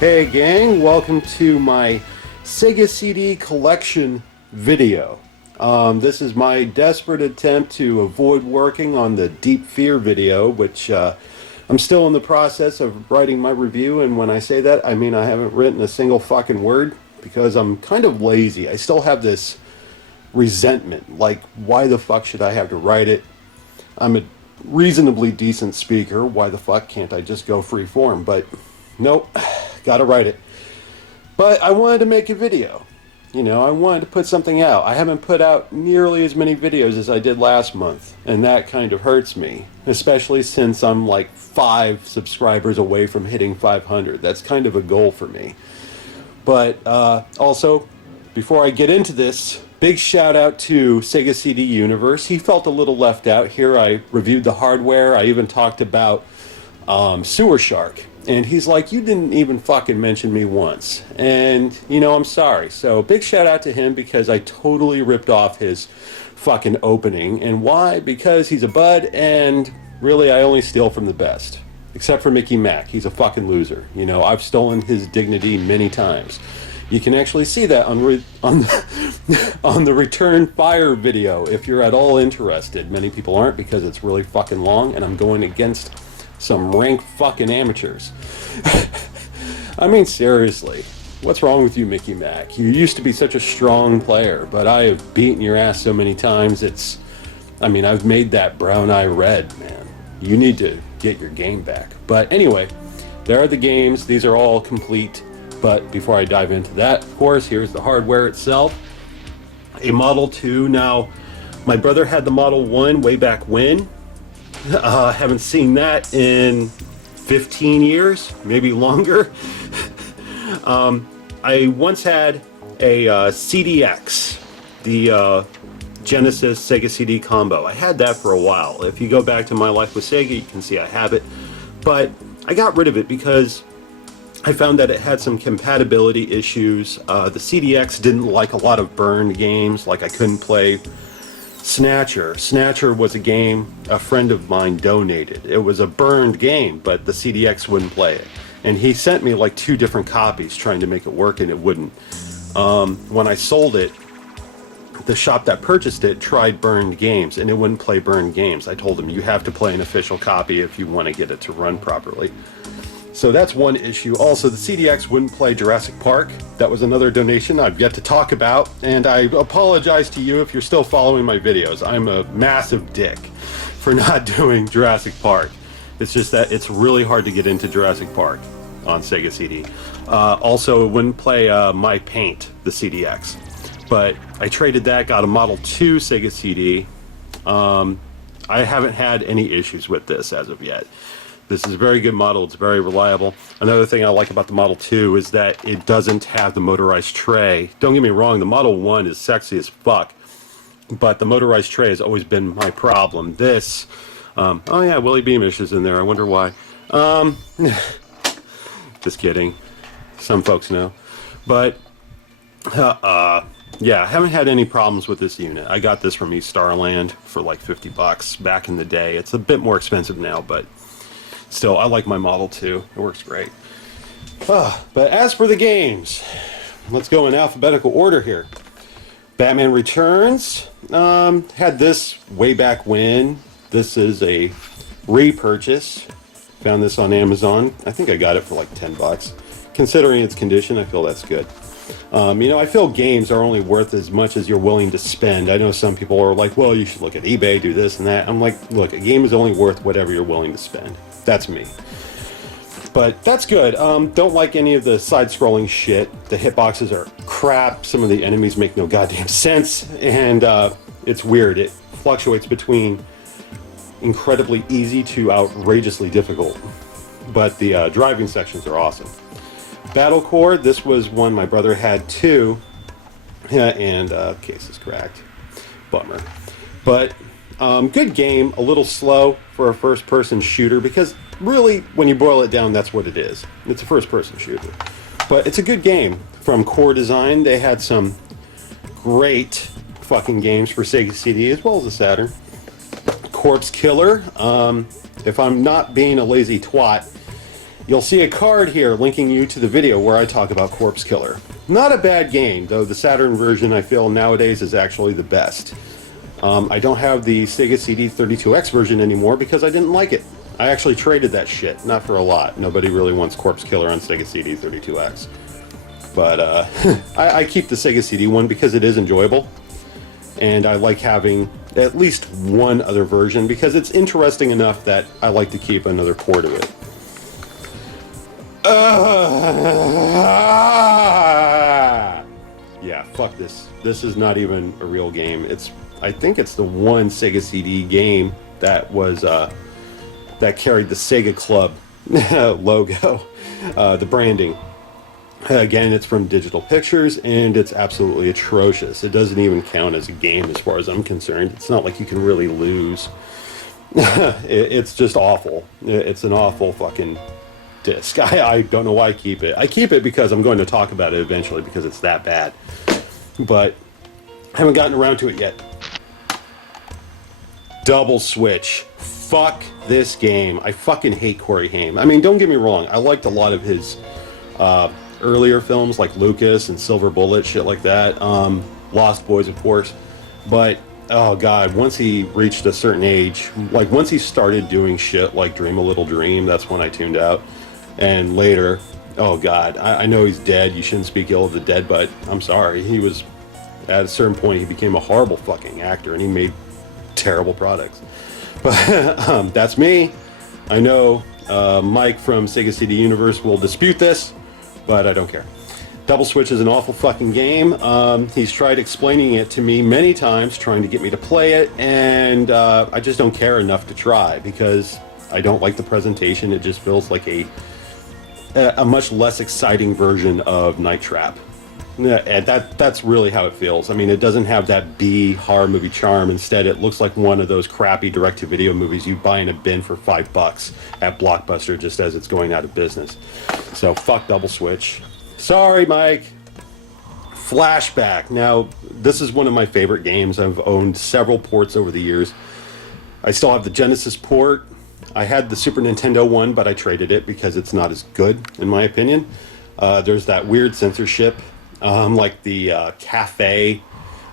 Hey gang, welcome to my Sega CD collection video. This is my desperate attempt to avoid working on the Deep Fear video, which I'm still in the process of writing my review, and when I say that, I mean I haven't written a single fucking word because I'm kind of lazy. I still have this resentment, like why the fuck should I have to write it? I'm a reasonably decent speaker, why the fuck can't I just go free form? But nope. Gotta write it. But I wanted to make a video. You know, I wanted to put something out. I haven't put out nearly as many videos as I did last month, and that kind of hurts me, especially since I'm like 5 subscribers away from hitting 500. That's kind of a goal for me. But also, before I get into this, big shout out to Sega CD Universe. He felt a little left out here. I reviewed the hardware. I even talked about Sewer Shark. And he's like, you didn't even fucking mention me once. And, you know, I'm sorry. So big shout out to him because I totally ripped off his fucking opening. And why? Because he's a bud and really I only steal from the best. Except for Mickey Mac. He's a fucking loser. You know, I've stolen his dignity many times. You can actually see that on the Return Fire video if you're at all interested. Many people aren't because it's really fucking long and I'm going against some rank fucking amateurs. I mean, seriously, what's wrong with you, Mickey Mac? You used to be such a strong player, but I have beaten your ass so many times, I've made that brown eye red, man. You need to get your game back. But anyway, there are the games. These are all complete. But before I dive into that, of course, here's the hardware itself. A Model 2. Now, my brother had the Model 1 way back when. Haven't seen that in 15 years, maybe longer. I once had a CDX, the Genesis Sega CD combo. I had that for a while. If you go back to my life with Sega, you can see I have it. But I got rid of it because I found that it had some compatibility issues. The CDX didn't like a lot of burned games, like I couldn't play Snatcher. Snatcher was a game a friend of mine donated. It was a burned game, but the CDX wouldn't play it. And he sent me like 2 different copies trying to make it work, and it wouldn't. When I sold it, the shop that purchased it tried burned games, and it wouldn't play burned games. I told him, you have to play an official copy if you want to get it to run properly. So that's one issue. Also, the CDX wouldn't play Jurassic Park. That was another donation I've yet to talk about. And I apologize to you if you're still following my videos. I'm a massive dick for not doing Jurassic Park. It's just that it's really hard to get into Jurassic Park on Sega CD. Also, it wouldn't play My Paint, the CDX. But I traded that, got a Model 2 Sega CD. I haven't had any issues with this as of yet. This is a very good model. It's very reliable. Another thing I like about the Model 2 is that it doesn't have the motorized tray. Don't get me wrong, the Model 1 is sexy as fuck, but the motorized tray has always been my problem. This, oh yeah, Willie Beamish is in there. I wonder why. Just kidding. Some folks know. But, yeah, I haven't had any problems with this unit. I got this from East Starland for like $50 back in the day. It's a bit more expensive now, but still, I like my Model 2. It works great. But as for the games, let's go in alphabetical order here. Batman Returns. Had this way back when. This is a repurchase. Found this on Amazon. I think I got it for like $10. Considering its condition, I feel that's good. You know, I feel games are only worth as much as you're willing to spend. I know some people are like, well, you should look at eBay, do this and that. I'm like, look, a game is only worth whatever you're willing to spend. That's me. But that's good. Don't like any of the side-scrolling shit. The hitboxes are crap. Some of the enemies make no goddamn sense. And it's weird. It fluctuates between incredibly easy to outrageously difficult. But the driving sections are awesome. Battle Core, this was one my brother had too. And case is cracked. Bummer. But good game, a little slow for a first-person shooter because really, when you boil it down, that's what it is. It's a first-person shooter. But it's a good game. From Core Design, they had some great fucking games for Sega CD as well as the Saturn. Corpse Killer, if I'm not being a lazy twat, You'll see a card here linking you to the video where I talk about Corpse Killer. Not a bad game, though the Saturn version I feel nowadays is actually the best. I don't have the Sega CD 32X version anymore because I didn't like it. I actually traded that shit, not for a lot. Nobody really wants Corpse Killer on Sega CD 32X. But I keep the Sega CD one because it is enjoyable. And I like having at least one other version because it's interesting enough that I like to keep another port of it. Yeah, fuck this. This is not even a real game. I think it's the one Sega CD game that was that carried the Sega Club logo, the branding. Again, it's from Digital Pictures, and it's absolutely atrocious. It doesn't even count as a game as far as I'm concerned. It's not like you can really lose. It's just awful. It's an awful fucking disc. I don't know why I keep it. I keep it because I'm going to talk about it eventually because it's that bad. But I haven't gotten around to it yet. Double Switch. Fuck this game. I fucking hate Corey Haim. I mean, don't get me wrong. I liked a lot of his earlier films like Lucas and Silver Bullet, shit like that. Lost Boys, of course. But, oh god, once he reached a certain age, like once he started doing shit like Dream a Little Dream, that's when I tuned out. And later, oh god, I know he's dead. You shouldn't speak ill of the dead, but I'm sorry. He was, at a certain point, he became a horrible fucking actor and he made terrible products. But that's me. I know Mike from Sega CD Universe will dispute this, but I don't care. Double Switch is an awful fucking game. He's tried explaining it to me many times, trying to get me to play it, and I just don't care enough to try because I don't like the presentation. It just feels like a much less exciting version of Night Trap. And that's really how it feels. I mean, it doesn't have that B horror movie charm. Instead, it looks like one of those crappy direct-to-video movies you buy in a bin for $5 at Blockbuster just as it's going out of business. So, fuck Double Switch. Sorry, Mike. Flashback. Now, this is one of my favorite games. I've owned several ports over the years. I still have the Genesis port. I had the Super Nintendo one, but I traded it because it's not as good, in my opinion. There's that weird censorship. Like the cafe.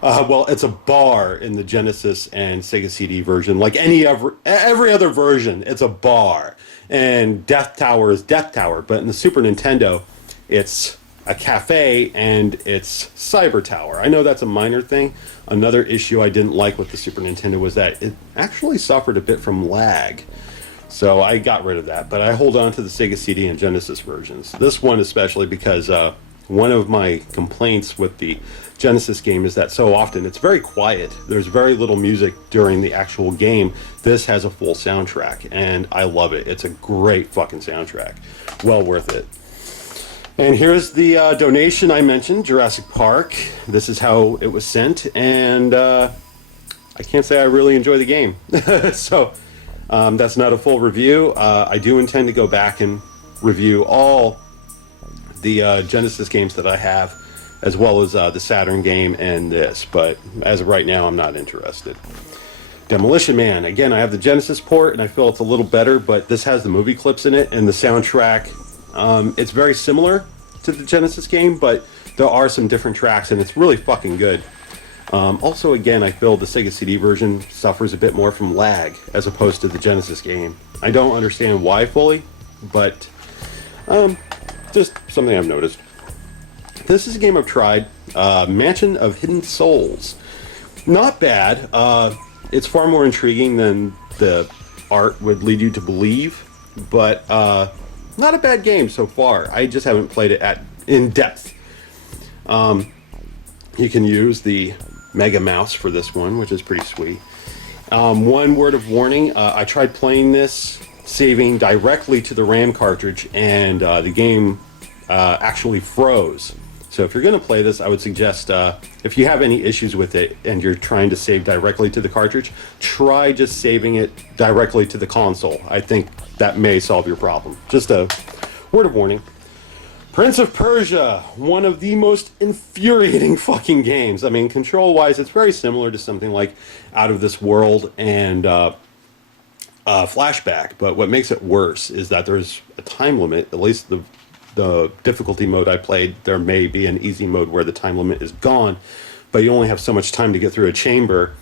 Well, it's a bar in the Genesis and Sega CD version. Like every other version, it's a bar. And Death Tower is Death Tower. But in the Super Nintendo, it's a cafe and it's Cyber Tower. I know that's a minor thing. Another issue I didn't like with the Super Nintendo was that it actually suffered a bit from lag. So I got rid of that. But I hold on to the Sega CD and Genesis versions. This one especially because one of my complaints with the Genesis game is that so often it's very quiet. There's very little music during the actual game. This has a full soundtrack, and I love it. It's a great fucking soundtrack. Well worth it. And here's the donation I mentioned, Jurassic Park. This is how it was sent, and I can't say I really enjoy the game. So that's not a full review. I do intend to go back and review all the Genesis games that I have, as well as the Saturn game and this, but as of right now I'm not interested. Demolition Man, again, I have the Genesis port and I feel it's a little better, but this has the movie clips in it and the soundtrack. It's very similar to the Genesis game, but there are some different tracks and it's really fucking good. Also, again, I feel the Sega CD version suffers a bit more from lag as opposed to the Genesis game. I don't understand why fully, but just something I've noticed. This is a game I've tried. Mansion of Hidden Souls. Not bad. It's far more intriguing than the art would lead you to believe, but not a bad game so far. I just haven't played it in depth. You can use the Mega Mouse for this one, which is pretty sweet. One word of warning, I tried playing this, saving directly to the RAM cartridge, and the game actually froze. So if you're going to play this, I would suggest, if you have any issues with it and you're trying to save directly to the cartridge, try just saving it directly to the console. I think that may solve your problem. Just a word of warning. Prince of Persia, one of the most infuriating fucking games. I mean, control-wise, it's very similar to something like Out of This World, and flashback. But what makes it worse is that there's a time limit. At least the difficulty mode I played, there may be an easy mode where the time limit is gone, but you only have so much time to get through a chamber.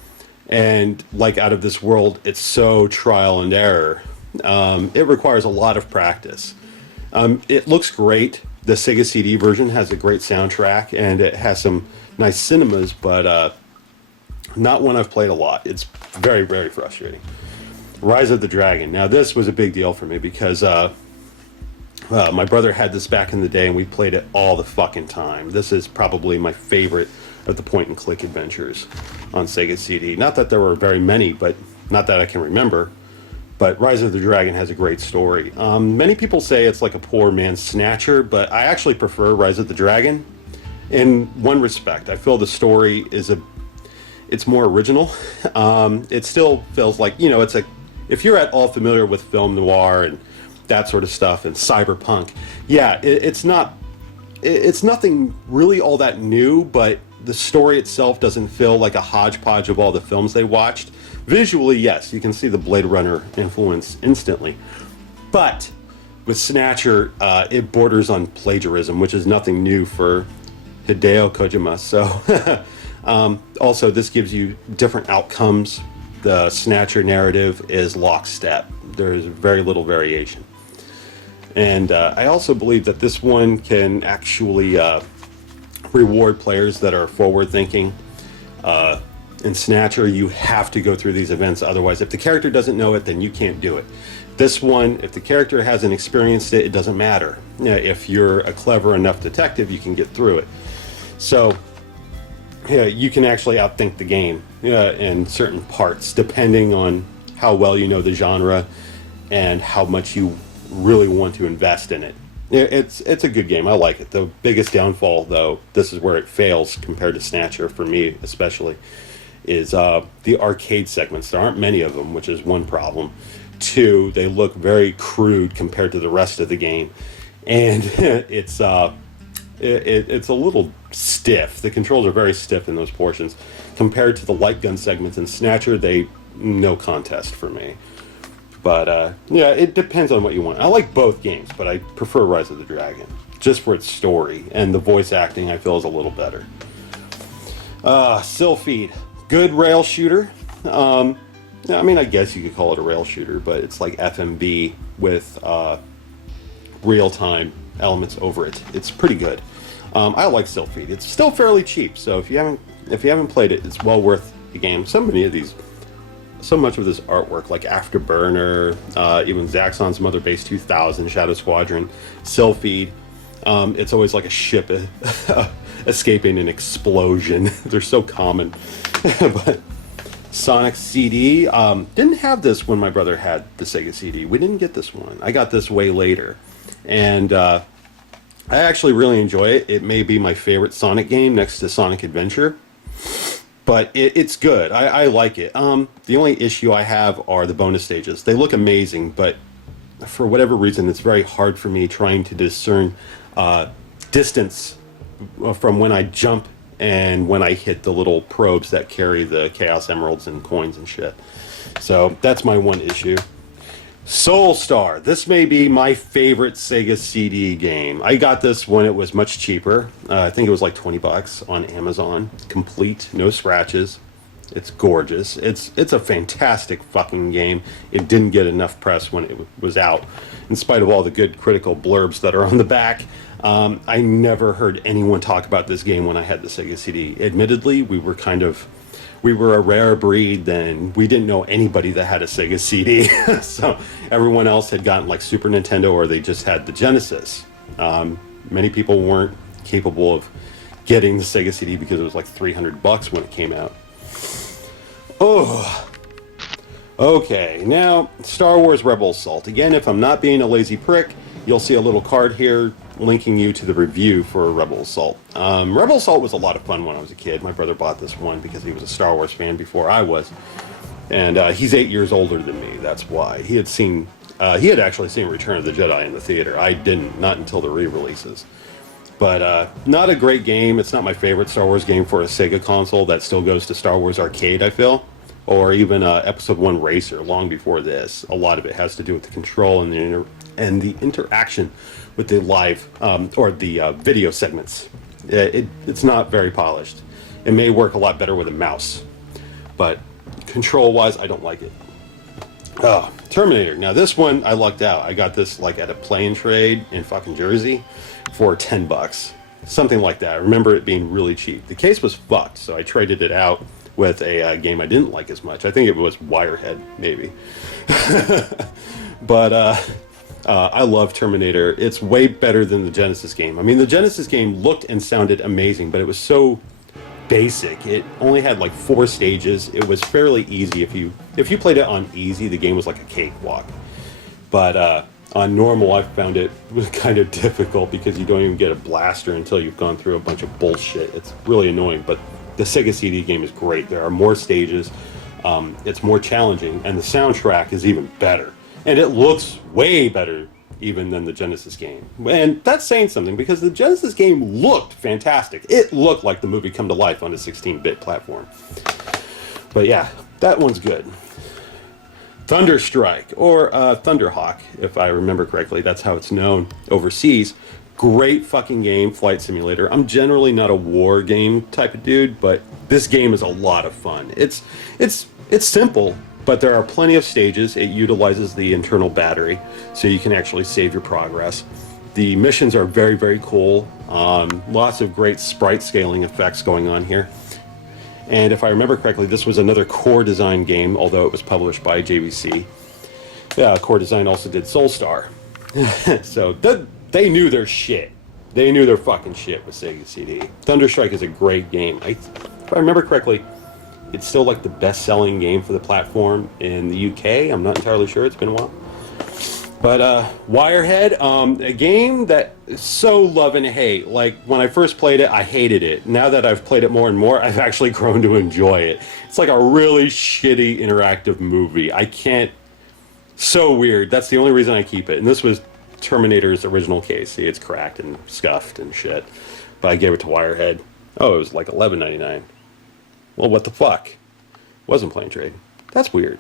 And like Out of This World, it's so trial and error. It requires a lot of practice. It looks great. The Sega CD version has a great soundtrack, and it has some nice cinemas, but not one I've played a lot. It's very, very frustrating. Rise of the Dragon. Now, this was a big deal for me because my brother had this back in the day, and we played it all the fucking time. This is probably my favorite of the point-and-click adventures on Sega CD. Not that there were very many, but not that I can remember. But Rise of the Dragon has a great story. Many people say it's like a poor man's Snatcher, but I actually prefer Rise of the Dragon in one respect. I feel the story it's more original. It still feels like, if you're at all familiar with film noir and that sort of stuff and cyberpunk, yeah, it's nothing really all that new, but the story itself doesn't feel like a hodgepodge of all the films they watched. Visually, yes, you can see the Blade Runner influence instantly. But with Snatcher, it borders on plagiarism, which is nothing new for Hideo Kojima. So, also, this gives you different outcomes. The Snatcher narrative is lockstep. There's very little variation. And I also believe that this one can actually reward players that are forward-thinking. In Snatcher, you have to go through these events. Otherwise, if the character doesn't know it, then you can't do it. This one, if the character hasn't experienced it, it doesn't matter. If you're a clever enough detective, you can get through it. So, yeah, you can actually outthink the game in certain parts, depending on how well you know the genre and how much you really want to invest in it. It's a good game. I like it. The biggest downfall, though, this is where it fails compared to Snatcher, for me especially, is the arcade segments. There aren't many of them, which is one problem. Two, they look very crude compared to the rest of the game. And it's a little stiff. The controls are very stiff in those portions. Compared to the light gun segments in Snatcher, no contest for me. But, yeah, it depends on what you want. I like both games, but I prefer Rise of the Dragon, just for its story. And the voice acting, I feel, is a little better. Sylpheed. Good rail shooter. I mean, I guess you could call it a rail shooter, but it's like FMV with real-time elements over it. It's pretty good. I like Sylpheed. It's still fairly cheap, so if you haven't played it, it's well worth the game. So much of this artwork, like Afterburner, even Zaxxon's Mother Base 2000, Shadow Squadron, Sylpheed, it's always like a ship escaping an explosion. They're so common. But Sonic CD, didn't have this when my brother had the Sega CD. We didn't get this one. I got this way later. And I actually really enjoy it. It may be my favorite Sonic game next to Sonic Adventure. But it's good. I like it. The only issue I have are the bonus stages. They look amazing, but for whatever reason, it's very hard for me trying to discern distance from when I jump and when I hit the little probes that carry the Chaos Emeralds and coins and shit. So that's my one issue. Soul Star. This may be my favorite Sega CD game. I got this when it was much cheaper. I think it was like $20 on Amazon. Complete, no scratches. It's gorgeous. It's a fantastic fucking game. It didn't get enough press when it was out, in spite of all the good critical blurbs that are on the back. I never heard anyone talk about this game when I had the Sega CD. Admittedly, we were a rare breed, then we didn't know anybody that had a Sega CD. So everyone else had gotten like Super Nintendo, or they just had the Genesis. Many people weren't capable of getting the Sega CD because it was like $300 when it came out. Oh, okay. Now, Star Wars Rebel Assault. Again, if I'm not being a lazy prick, you'll see a little card here linking you to the review for Rebel Assault. Rebel Assault was a lot of fun when I was a kid. My brother bought this one because he was a Star Wars fan before I was. And he's 8 years older than me, that's why. He had actually seen Return of the Jedi in the theater. I didn't, not until the re-releases. But not a great game. It's not my favorite Star Wars game for a Sega console. That still goes to Star Wars Arcade, I feel. or even Episode 1 Racer, long before this. A lot of it has to do with the control and the interaction with the live or the video segments. It's not very polished. It may work a lot better with a mouse, but control-wise, I don't like it. Terminator. Now this one, I lucked out. I got this like at a play and trade in fucking Jersey for $10. Something like that. I remember it being really cheap. The case was fucked, so I traded it out with a game I didn't like as much. I think it was Wirehead, maybe. But I love Terminator. It's way better than the Genesis game. I mean, the Genesis game looked and sounded amazing, but it was so basic. It only had like 4 stages. It was fairly easy. If you played it on easy, the game was like a cakewalk. But on normal, I found it was kind of difficult because you don't even get a blaster until you've gone through a bunch of bullshit. It's really annoying, but the Sega CD game is great. There are more stages. It's more challenging, and the soundtrack is even better. And it looks way better even than the Genesis game. And that's saying something, because the Genesis game looked fantastic. It looked like the movie come to life on a 16-bit platform. But yeah, that one's good. Thunderstrike, or Thunderhawk, if I remember correctly. That's how it's known overseas. Great fucking game, flight simulator. I'm generally not a war game type of dude, but this game is a lot of fun. It's simple, but there are plenty of stages. It utilizes the internal battery, so you can actually save your progress. The missions are very, very cool. Lots of great sprite scaling effects going on here. And if I remember correctly, this was another Core Design game, although it was published by JVC. Yeah, Core Design also did Soulstar. So they knew their shit. They knew their fucking shit with Sega CD. Thunderstrike is a great game. If I remember correctly, it's still like the best-selling game for the platform in the UK. I'm not entirely sure. It's been a while. But Wirehead, a game that is so love and hate. Like, when I first played it, I hated it. Now that I've played it more and more, I've actually grown to enjoy it. It's like a really shitty interactive movie. I can't... So weird. That's the only reason I keep it. And this was Terminator's original case. See, it's cracked and scuffed and shit. But I gave it to Wirehead. Oh, it was like $11.99. Well, what the fuck? Wasn't playing trade. That's weird.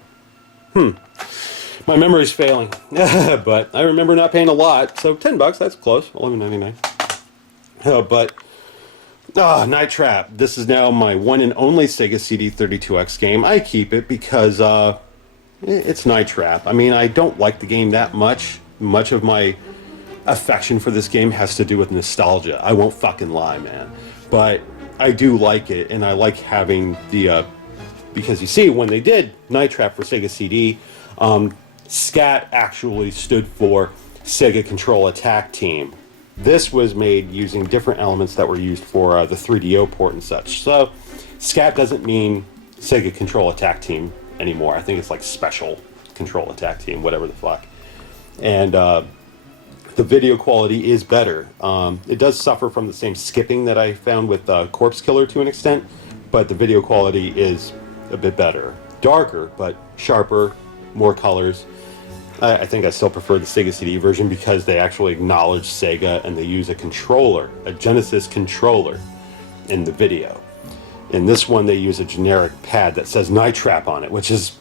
My memory's failing. But I remember not paying a lot, so $10, that's close. $11.99. Night Trap. This is now my one and only Sega CD 32X game. I keep it because it's Night Trap. I mean, I don't like the game that much. Much of my affection for this game has to do with nostalgia. I won't fucking lie, man. But I do like it, and I like having the... because you see, when they did Night Trap for Sega CD, SCAT actually stood for Sega Control Attack Team. This was made using different elements that were used for the 3DO port and such. So SCAT doesn't mean Sega Control Attack Team anymore. I think it's like Special Control Attack Team, whatever the fuck. And the video quality is better. It does suffer from the same skipping that I found with Corpse Killer to an extent, but the video quality is a bit better. Darker, but sharper, more colors. I think I still prefer the Sega CD version because they actually acknowledge Sega and they use a controller, a Genesis controller, in the video. In this one, they use a generic pad that says Night Trap on it, which is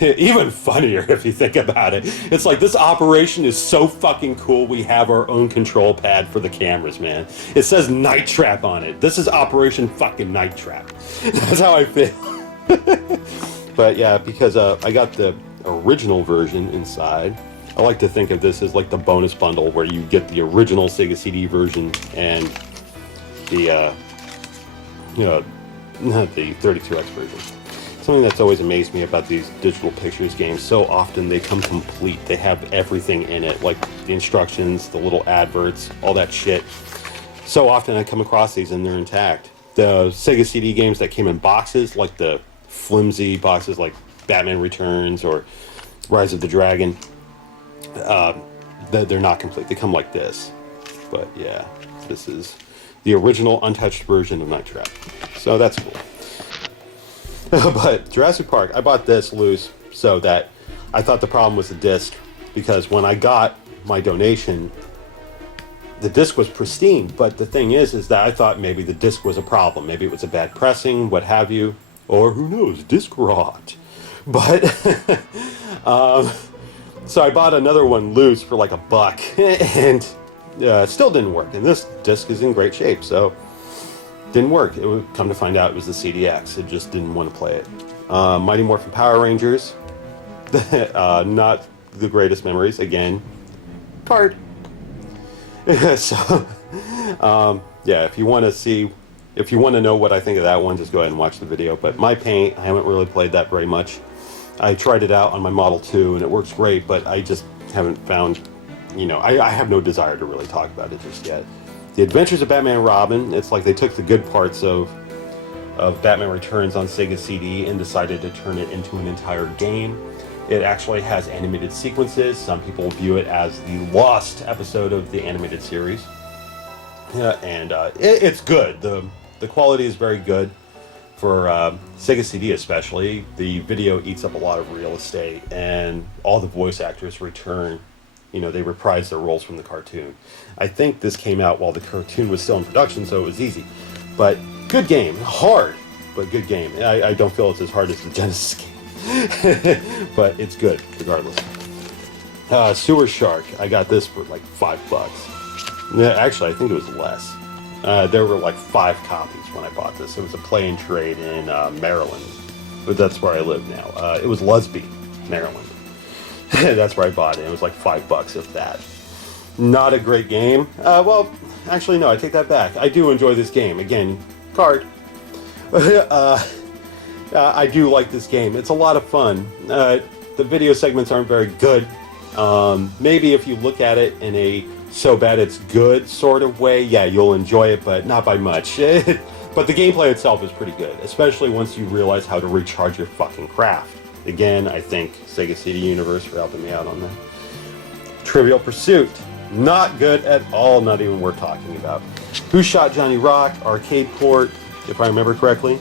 even funnier if you think about it. It's like, this operation is so fucking cool, we have our own control pad for the cameras, man. It says Night Trap on it. This is Operation fucking Night Trap. That's how I feel. But yeah, because I got the original version inside. I like to think of this as like the bonus bundle where you get the original Sega CD version and the not the 32X version. Something that's always amazed me about these digital pictures games, so often they come complete. They have everything in it, like the instructions, the little adverts, all that shit. So often I come across these and they're intact. The Sega CD games that came in boxes, like the flimsy boxes like Batman Returns or Rise of the Dragon, they're not complete. They come like this. But yeah, this is the original untouched version of Night Trap. So that's cool. But Jurassic Park, I bought this loose so that I thought the problem was the disc, because when I got my donation, the disc was pristine. But the thing is that I thought maybe the disc was a problem. Maybe it was a bad pressing, what have you. Or who knows, disc rot. But so I bought another one loose for like $1, and it still didn't work. And this disc is in great shape, so didn't work. It would come to find out it was the CDX. It just didn't want to play it. Mighty Morphin Power Rangers, not the greatest memories. Again, card. So, yeah, if you want to know what I think of that one, just go ahead and watch the video. But My Paint, I haven't really played that very much. I tried it out on my Model 2, and it works great, but I just haven't found, I have no desire to really talk about it just yet. The Adventures of Batman and Robin, it's like they took the good parts of Batman Returns on Sega CD and decided to turn it into an entire game. It actually has animated sequences. Some people view it as the lost episode of the animated series. And it's good. The quality is very good for Sega CD especially. The video eats up a lot of real estate, and all the voice actors return. They reprise their roles from the cartoon. I think this came out while the cartoon was still in production, so it was easy. But good game. Hard, but good game. I don't feel it's as hard as the Genesis game. But it's good, regardless. Sewer Shark. I got this for like $5. Yeah, actually, I think it was less. There were like 5 copies when I bought this. It was a play and trade in Maryland. But that's where I live now. It was Lusby, Maryland. That's where I bought it. It was like $5 if that. Not a great game. Well, actually, no, I take that back. I do enjoy this game. Again, card. I do like this game. It's a lot of fun. The video segments aren't very good. Maybe if you look at it in a so bad it's good sort of way, yeah, you'll enjoy it, but not by much. But the gameplay itself is pretty good, especially once you realize how to recharge your fucking craft. Again, I thank Sega CD Universe for helping me out on that. Trivial Pursuit. Not good at all, not even worth talking about. Who Shot Johnny Rock? Arcade port, if I remember correctly.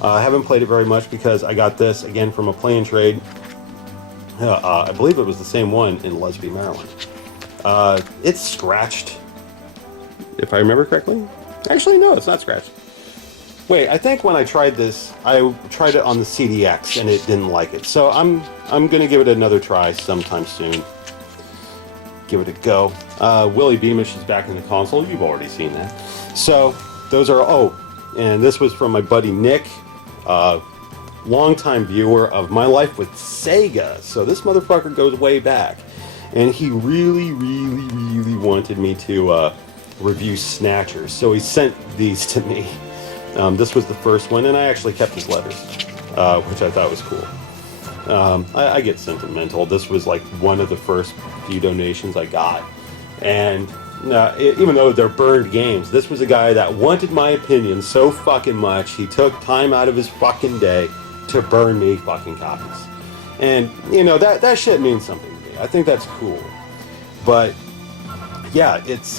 I haven't played it very much because I got this, again, from a play and trade. I believe it was the same one in Lusby, Maryland. It's scratched, if I remember correctly. Actually, no, it's not scratched. Wait, I think when I tried this, I tried it on the CDX and it didn't like it. So I'm going to give it another try sometime soon. Give it a go. Willie Beamish is back in the console. You've already seen that. So those are, and this was from my buddy Nick, longtime viewer of My Life with Sega. So this motherfucker goes way back. And he really, really, really wanted me to review Snatchers. So he sent these to me. This was the first one, and I actually kept his letters, which I thought was cool. I get sentimental. This was like one of the first few donations I got. And even though they're burned games, this was a guy that wanted my opinion so fucking much, he took time out of his fucking day to burn me fucking copies. And, that shit means something to me. I think that's cool. But, yeah, it's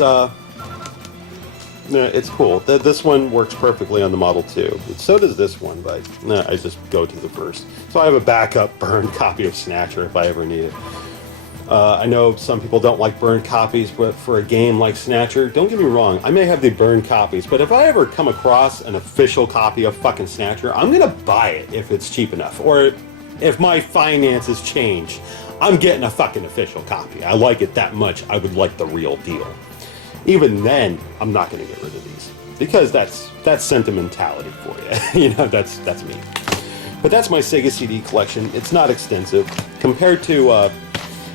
cool. This one works perfectly on the Model 2. So does this one, but I just go to the first. So I have a backup burned copy of Snatcher if I ever need it. I know some people don't like burned copies, but for a game like Snatcher, don't get me wrong, I may have the burned copies, but if I ever come across an official copy of fucking Snatcher, I'm gonna buy it if it's cheap enough. Or if my finances change, I'm getting a fucking official copy. I like it that much, I would like the real deal. Even then, I'm not gonna get rid of these. Because that's sentimentality for you. That's me. But that's my Sega CD collection. It's not extensive. Compared to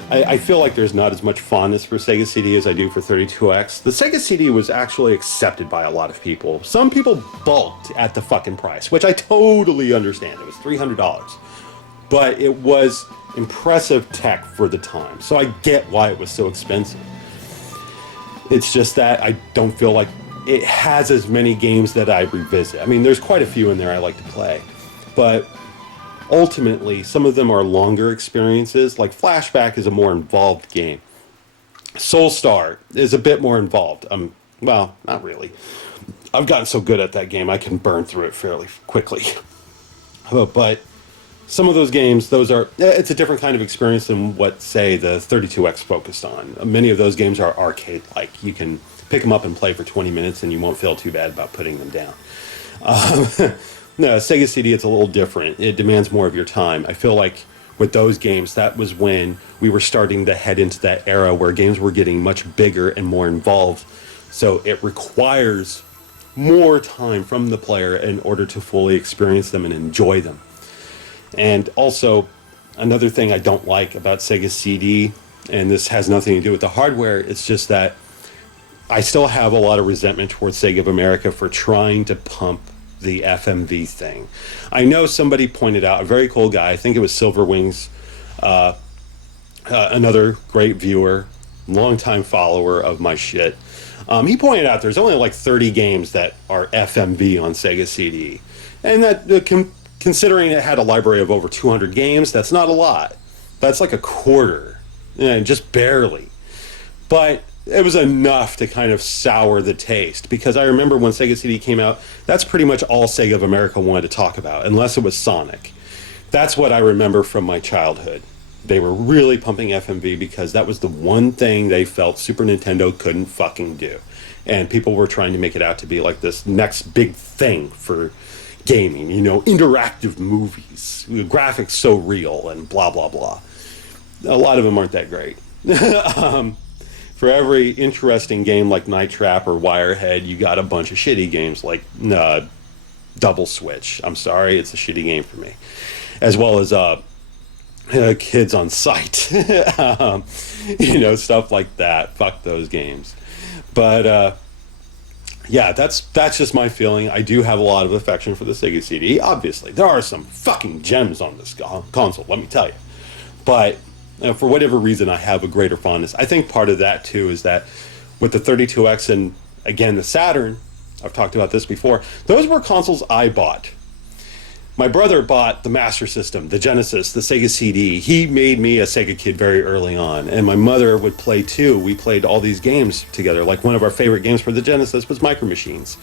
I feel like there's not as much fondness for Sega CD as I do for 32X. The Sega CD was actually accepted by a lot of people. Some people balked at the fucking price, which I totally understand. It was $300. But it was impressive tech for the time, so I get why it was so expensive. It's just that I don't feel like it has as many games that I revisit. I mean, there's quite a few in there I like to play, but ultimately, some of them are longer experiences. Like Flashback is a more involved game. Soulstar is a bit more involved. Well, not really. I've gotten so good at that game, I can burn through it fairly quickly. But some of those games, it's a different kind of experience than what, say, the 32X focused on. Many of those games are arcade-like. You can pick them up and play for 20 minutes and you won't feel too bad about putting them down. No, Sega CD, it's a little different. It demands more of your time. I feel like with those games, that was when we were starting to head into that era where games were getting much bigger and more involved. So it requires more time from the player in order to fully experience them and enjoy them. And also, another thing I don't like about Sega CD, and this has nothing to do with the hardware, it's just that I still have a lot of resentment towards Sega of America for trying to pump the FMV thing. I know somebody pointed out, a very cool guy, I think it was Silver Wings, another great viewer, longtime follower of my shit. He pointed out there's only like 30 games that are FMV on Sega CD. And that, considering it had a library of over 200 games, that's not a lot. That's like a quarter, just barely. But it was enough to kind of sour the taste, because I remember when Sega CD came out, that's pretty much all Sega of America wanted to talk about, unless it was Sonic. That's what I remember from my childhood. They were really pumping FMV because that was the one thing they felt Super Nintendo couldn't fucking do. And people were trying to make it out to be like this next big thing for gaming, interactive movies, graphics so real and blah, blah, blah. A lot of them aren't that great. For every interesting game like Night Trap or Wirehead, you got a bunch of shitty games like Double Switch. I'm sorry, it's a shitty game for me. As well as Kids on Sight. Stuff like that. Fuck those games. But yeah, that's just my feeling. I do have a lot of affection for the Sega CD. Obviously, there are some fucking gems on this console, let me tell you. But for whatever reason, I have a greater fondness. I think part of that, too, is that with the 32X and, again, the Saturn, I've talked about this before, those were consoles I bought. My brother bought the Master System, the Genesis, the Sega CD. He made me a Sega kid very early on, and my mother would play, too. We played all these games together. Like, one of our favorite games for the Genesis was Micro Machines.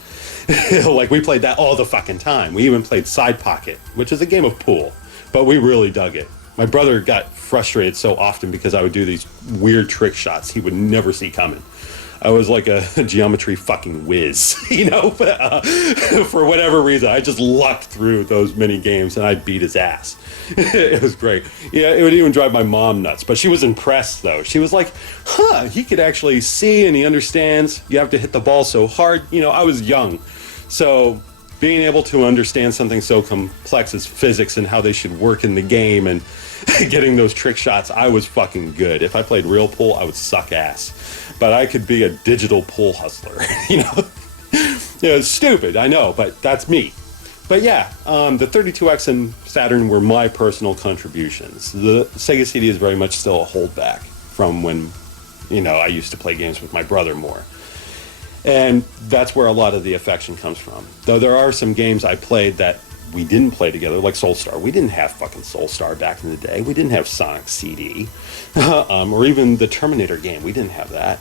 Like, we played that all the fucking time. We even played Side Pocket, which is a game of pool, but we really dug it. My brother got frustrated so often because I would do these weird trick shots he would never see coming. I was like a geometry fucking whiz, but, for whatever reason, I just lucked through those many games and I beat his ass. It was great. Yeah, it would even drive my mom nuts, but she was impressed though. She was like, he could actually see and he understands. You have to hit the ball so hard. I was young. So being able to understand something so complex as physics and how they should work in the game and getting those trick shots, I was fucking good. If I played real pool, I would suck ass. But I could be a digital pool hustler, It's stupid, I know, but that's me. But yeah, the 32X and Saturn were my personal contributions. The Sega CD is very much still a holdback from when, I used to play games with my brother more. And that's where a lot of the affection comes from. Though there are some games I played that we didn't play together, like Soulstar. We didn't have fucking Soulstar back in the day. We didn't have Sonic CD. Or even the Terminator game. We didn't have that.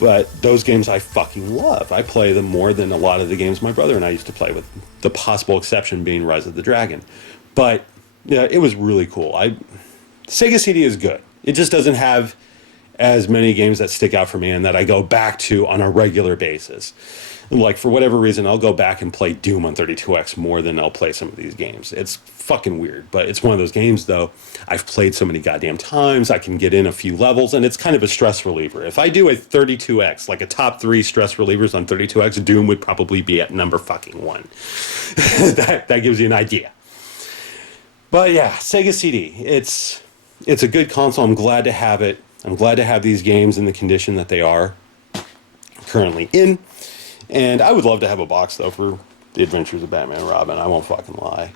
But those games I fucking love. I play them more than a lot of the games my brother and I used to play, with the possible exception being Rise of the Dragon. But yeah, it was really cool. Sega CD is good. It just doesn't have as many games that stick out for me and that I go back to on a regular basis. Like, for whatever reason, I'll go back and play Doom on 32X more than I'll play some of these games. It's fucking weird, but it's one of those games, though, I've played so many goddamn times, I can get in a few levels, and it's kind of a stress reliever. If I do a 32X, like a top 3 stress relievers on 32X, Doom would probably be at number fucking 1. that gives you an idea. But yeah, Sega CD, it's a good console. I'm glad to have it. I'm glad to have these games in the condition that they are currently in. And I would love to have a box, though, for The Adventures of Batman and Robin. I won't fucking lie.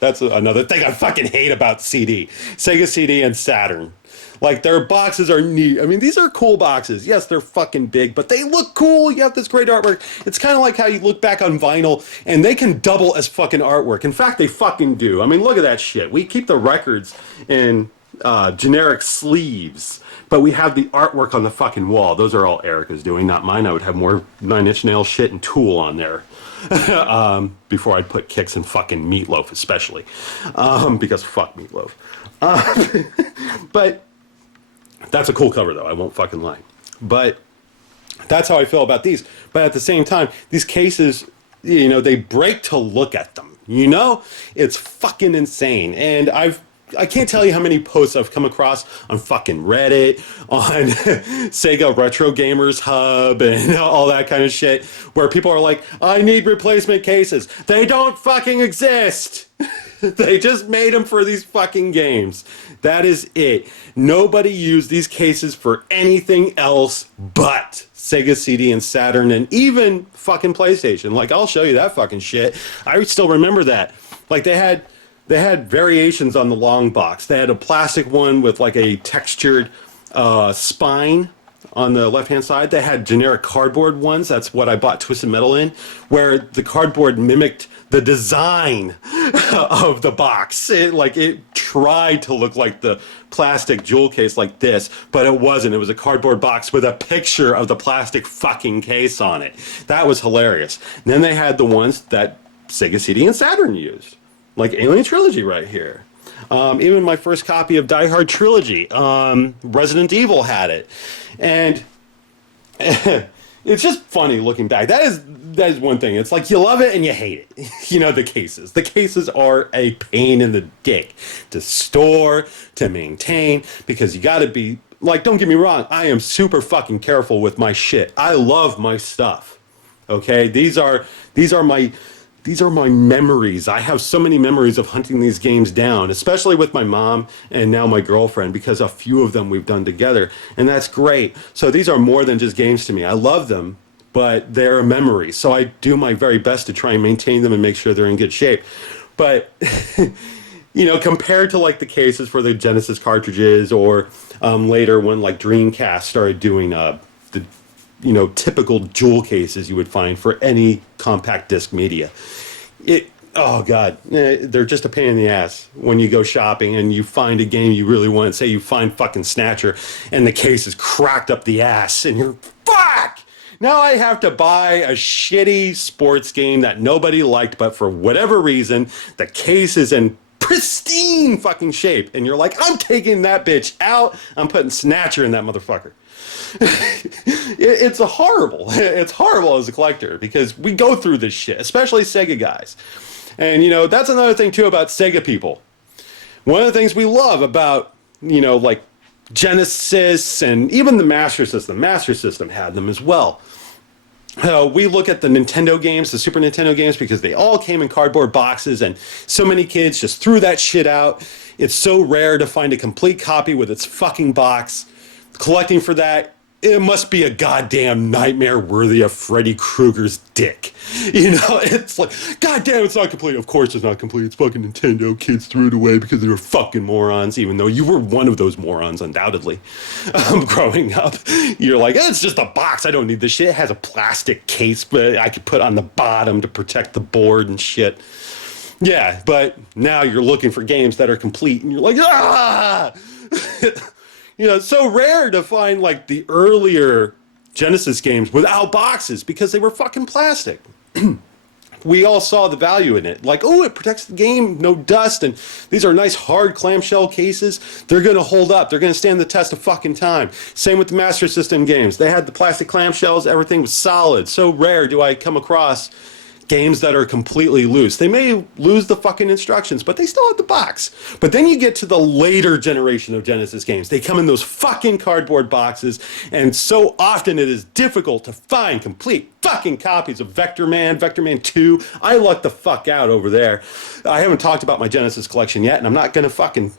That's another thing I fucking hate about CD. Sega CD and Saturn. Like, their boxes are neat. I mean, these are cool boxes. Yes, they're fucking big, but they look cool. You have this great artwork. It's kind of like how you look back on vinyl, and they can double as fucking artwork. In fact, they fucking do. I mean, look at that shit. We keep the records in generic sleeves, but we have the artwork on the fucking wall. Those are all Erica's doing, not mine. I would have more Nine Inch Nails shit and Tool on there before I'd put Kicks and fucking Meatloaf, especially, because fuck Meatloaf. But that's a cool cover, though. I won't fucking lie. But that's how I feel about these. But at the same time, these cases they break to look at them. It's fucking insane. And I can't tell you how many posts I've come across on fucking Reddit, on Sega Retro Gamers Hub, and all that kind of shit, where people are like, I need replacement cases. They don't fucking exist. They just made them for these fucking games. That is it. Nobody used these cases for anything else but Sega CD and Saturn and even fucking PlayStation. Like, I'll show you that fucking shit. I still remember that. Like, they had variations on the long box. They had a plastic one with like a textured spine on the left-hand side. They had generic cardboard ones. That's what I bought Twisted Metal in, where the cardboard mimicked the design of the box. It tried to look like the plastic jewel case like this, but it wasn't. It was a cardboard box with a picture of the plastic fucking case on it. That was hilarious. And then they had the ones that Sega CD and Saturn used, like Alien Trilogy right here. Even my first copy of Die Hard Trilogy, Resident Evil had it. And it's just funny looking back. That is one thing. It's like you love it and you hate it. The cases. The cases are a pain in the dick to store, to maintain, because you got to be, like, don't get me wrong, I am super fucking careful with my shit. I love my stuff. Okay? These are my memories. I have so many memories of hunting these games down, especially with my mom and now my girlfriend, because a few of them we've done together, and that's great. So these are more than just games to me. I love them, but they're a memory. So I do my very best to try and maintain them and make sure they're in good shape. But, compared to like the cases for the Genesis cartridges, or later when like Dreamcast started doing the typical jewel cases you would find for any compact disc media. Oh God, they're just a pain in the ass when you go shopping and you find a game you really want. Say you find fucking Snatcher and the case is cracked up the ass and you're, fuck! Now I have to buy a shitty sports game that nobody liked, but for whatever reason, the case is in pristine fucking shape. And you're like, I'm taking that bitch out. I'm putting Snatcher in that motherfucker. It's horrible. It's horrible as a collector because we go through this shit, especially Sega guys. And, that's another thing, too, about Sega people. One of the things we love about, like Genesis and even the Master System. Master System had them as well. We look at the Nintendo games, the Super Nintendo games, because they all came in cardboard boxes, and so many kids just threw that shit out. It's so rare to find a complete copy with its fucking box. Collecting for that, it must be a goddamn nightmare worthy of Freddy Krueger's dick. It's like, goddamn, it's not complete. Of course it's not complete. It's fucking Nintendo. Kids threw it away because they were fucking morons, even though you were one of those morons, undoubtedly. Growing up, you're like, it's just a box. I don't need this shit. It has a plastic case but I could put on the bottom to protect the board and shit. Yeah, but now you're looking for games that are complete, and you're like, ah! It's so rare to find like the earlier Genesis games without boxes because they were fucking plastic. We all saw the value in it. Like, oh, it protects the game, no dust, and these are nice hard clamshell cases. They're going to hold up. They're going to stand the test of fucking time. Same with the Master System games. They had the plastic clamshells. Everything was solid. So rare do I come across games that are completely loose. They may lose the fucking instructions, but they still have the box. But then you get to the later generation of Genesis games. They come in those fucking cardboard boxes, and so often it is difficult to find complete fucking copies of Vector Man 2. I lucked the fuck out over there. I haven't talked about my Genesis collection yet, and I'm not going to fucking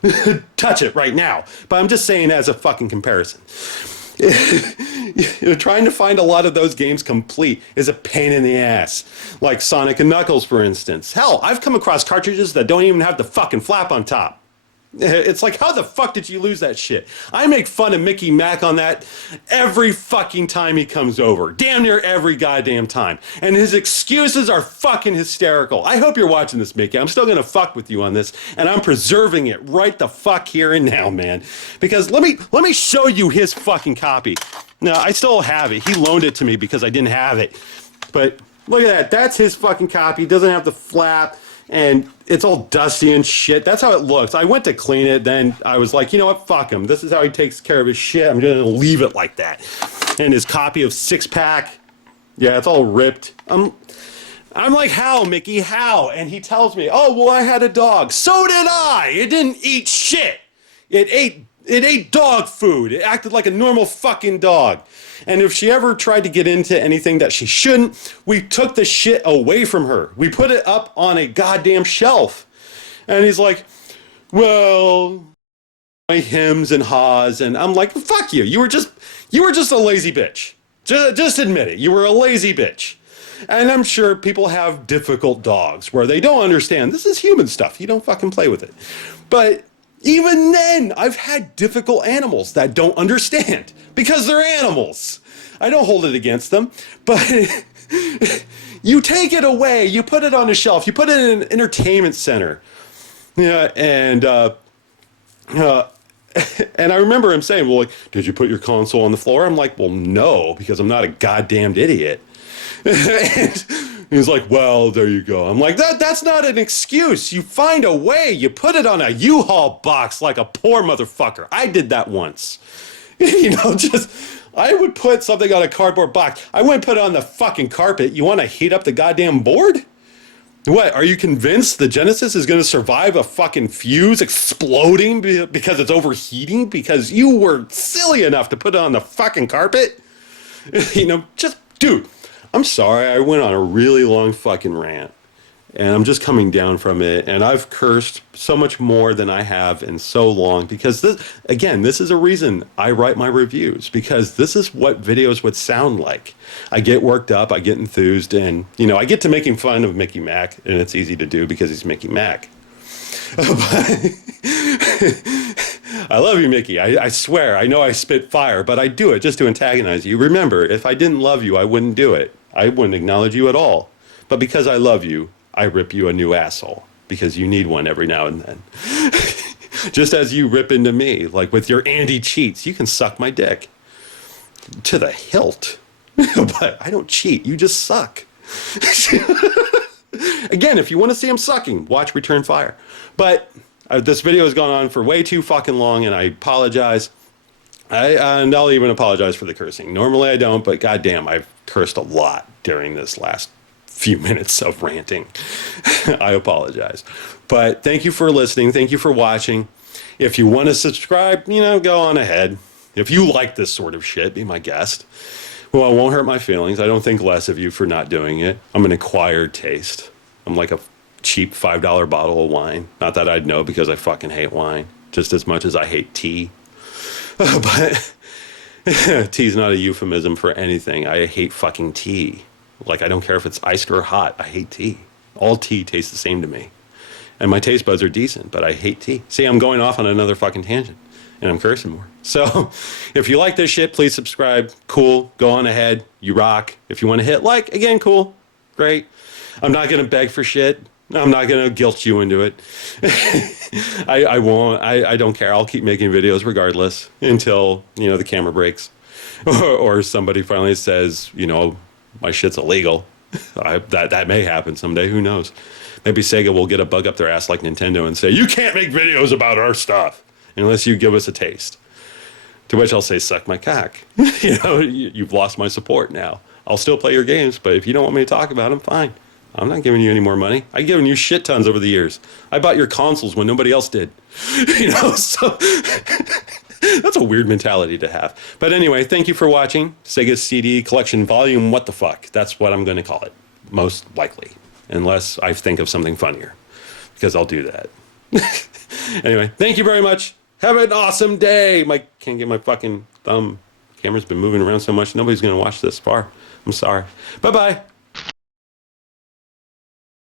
touch it right now. But I'm just saying as a fucking comparison. Trying to find a lot of those games complete is a pain in the ass. Like Sonic and Knuckles, for instance. Hell, I've come across cartridges that don't even have the fucking flap on top. It's like, how the fuck did you lose that shit? I make fun of Mickey Mac on that every fucking time he comes over. Damn near every goddamn time. And his excuses are fucking hysterical. I hope you're watching this, Mickey. I'm still gonna fuck with you on this, and I'm preserving it right the fuck here and now, man. Because let me show you his fucking copy. No, I still have it. He loaned it to me because I didn't have it. But look at that. That's his fucking copy. Doesn't have the flap. And it's all dusty and shit. That's how it looks. I went to clean it. Then I was like, you know what? Fuck him. This is how he takes care of his shit. I'm going to leave it like that. And his copy of Six Pack. Yeah, it's all ripped. I'm like, how, Mickey, how? And he tells me, oh, well, I had a dog. So did I. It didn't eat shit. It ate dog food. It acted like a normal fucking dog. And if she ever tried to get into anything that she shouldn't, we took the shit away from her. We put it up on a goddamn shelf. And he's like, well, my hims and haws. And I'm like, fuck you. You were just a lazy bitch. Just admit it. You were a lazy bitch. And I'm sure people have difficult dogs where they don't understand. This is human stuff. You don't fucking play with it. But even then, I've had difficult animals that don't understand because they're animals. I don't hold it against them. But you take it away. You put it on a shelf. You put it in an entertainment center. Yeah, and I remember him saying, well, like, did you put your console on the floor? I'm like, well, no, because I'm not a goddamn idiot. And he's like, well, there you go. I'm like, that's not an excuse. You find a way. You put it on a U-Haul box like a poor motherfucker. I did that once. I would put something on a cardboard box. I wouldn't put it on the fucking carpet. You want to heat up the goddamn board? What, are you convinced the Genesis is going to survive a fucking fuse exploding because it's overheating? Because you were silly enough to put it on the fucking carpet? Dude, I'm sorry, I went on a really long fucking rant. And I'm just coming down from it. And I've cursed so much more than I have in so long. Because this is a reason I write my reviews. Because this is what videos would sound like. I get worked up, I get enthused, and, I get to making fun of Mickey Mac. And it's easy to do because he's Mickey Mac. I love you, Mickey. I swear, I know I spit fire, but I do it just to antagonize you. Remember, if I didn't love you, I wouldn't do it. I wouldn't acknowledge you at all. But because I love you, I rip you a new asshole. Because you need one every now and then. Just as you rip into me, like with your Andy cheats. You can suck my dick. To the hilt. But I don't cheat. You just suck. Again, if you want to see him sucking, watch Return Fire. But this video has gone on for way too fucking long, and I apologize. And I'll even apologize for the cursing. Normally I don't, but goddamn, I've cursed a lot during this last few minutes of ranting. I apologize. But thank you for listening. Thank you for watching. If you want to subscribe, go on ahead. If you like this sort of shit, be my guest. Well, it won't hurt my feelings. I don't think less of you for not doing it. I'm an acquired taste. I'm like a cheap $5 bottle of wine. Not that I'd know because I fucking hate wine. Just as much as I hate tea. But tea's not a euphemism for anything. I hate fucking tea. Like, I don't care if it's iced or hot. I hate tea. All tea tastes the same to me. And my taste buds are decent, but I hate tea. See, I'm going off on another fucking tangent. And I'm cursing more. So, if you like this shit, please subscribe. Cool. Go on ahead. You rock. If you want to hit like, again, cool. Great. I'm not going to beg for shit. I'm not going to guilt you into it. I won't. I don't care. I'll keep making videos regardless until, the camera breaks. Or somebody finally says, my shit's illegal. That may happen someday. Who knows? Maybe Sega will get a bug up their ass like Nintendo and say, you can't make videos about our stuff unless you give us a taste. To which I'll say, suck my cock. You've lost my support now. I'll still play your games, but if you don't want me to talk about them, fine. I'm not giving you any more money. I've given you shit tons over the years. I bought your consoles when nobody else did. So that's a weird mentality to have. But anyway, thank you for watching. Sega CD Collection Volume What the Fuck. That's what I'm going to call it. Most likely. Unless I think of something funnier. Because I'll do that. Anyway, thank you very much. Have an awesome day. Can't get my fucking thumb. Camera's been moving around so much. Nobody's going to watch this far. I'm sorry. Bye-bye.